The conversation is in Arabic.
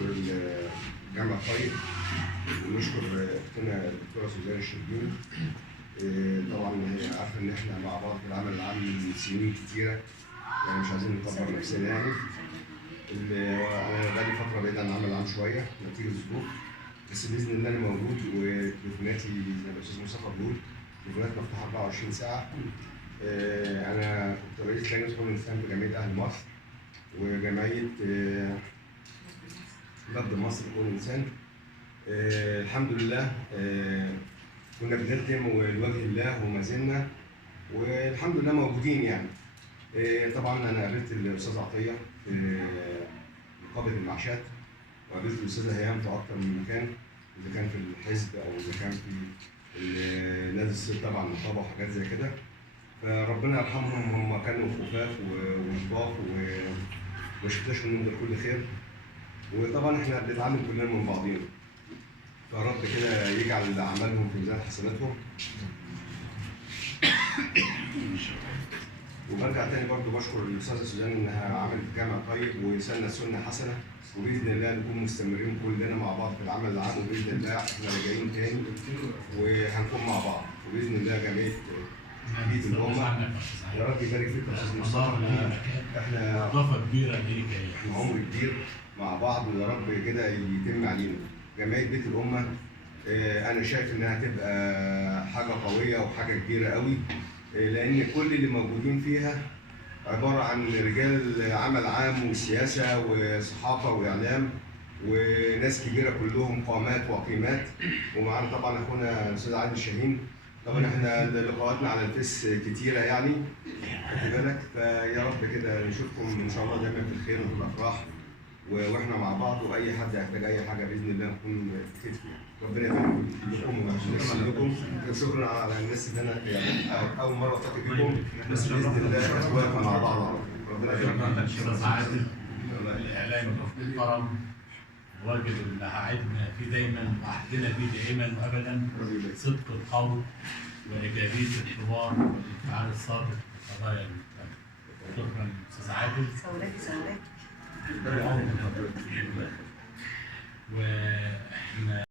الجامع الطيب ونشكر اختنا الدكتوره سوزان الشربيني. طبعا هي عارفه ان احنا مع بعض في العمل العام من سنين كتيره، يعني مش عايزين نكبر نفسنا يعني. انا بقالي فتره بعيد عن العمل العام شويه نتيجه الظروف، بس باذن الله انا موجود، وتليفوناتي زي ما الاستاذ مصطفى بيقول تليفونات مفتوحه 24 ساعه. انا كنت رئيس لجنه حقوق الانسان بجمعيه اهل مصر وجمعيه نبض مصر حقوق الانسان. الحمد لله كنا بنخدم ولوجه الله وما زلنا، والحمد لله موجودين يعني. طبعا انا قابلت الاستاذ عطيه في نقابه المعاشات، وقابلت الاستاذه هيام في اكثر من مكان، اذا كان في الحزب او اذا كان في نادي الصيد تبع النقابه وحاجات زي كده. فربنا يرحمهم، هم كانوا خفاف ونضاف وما شفناش منهم غير كل خير، وطبعا احنا بنتعلم كلنا من بعضينا. فرب كده يجعل اعمالهم في ميزان حسناتهم. وبرجع تاني برضه بشكر الاستاذه سوزان انها عملت جامع طيب وسنه سنه حسنه، وباذن الله نكون مستمرين كلنا مع بعض في العمل العام، وباذن الله احنا راجعين تاني وهنكون مع بعض، وباذن الله جمعيه بيت الامه. يا رب يبارك فيك يا استاذ مصطفى. احنا اضافه كبيره ليك، احنا عمر كبير مع بعض، ويا رب كده يتم علينا. جمعيه بيت الامه انا شايف انها تبقى حاجه قويه وحاجه كبيره قوي، لان كل اللي موجودين فيها عباره عن رجال عمل عام وسياسه وصحافه واعلام وناس كبيره كلهم قامات وقيمات. ومعانا طبعا اخونا الاستاذ عادل شاهين. طبعا احنا لقاءاتنا على الفيس كتيره يعني، خد بالك. فيا رب كده نشوفكم ان شاء الله دايما في الخير وفي الافراح واحنا مع بعض، واي حد يحتاج اي حاجه باذن الله نكون كتف يعني. ربنا يبارك فيكم ويحفظكم. شكرا على الناس اللي انا يعني اول مره التقي بيكم، بس باذن الله واقفه مع بعض. ربنا يبارك فيك. استاذ عادل الاعلام المحترم، واجب اللي قعدنا فيه دايما وعهدنا فيه دائما وابدا صدق القول وايجابيه الحوار والانفعال الصادق في القضايا المختلفه. شكرا استاذ عادل. سولاتي واحنا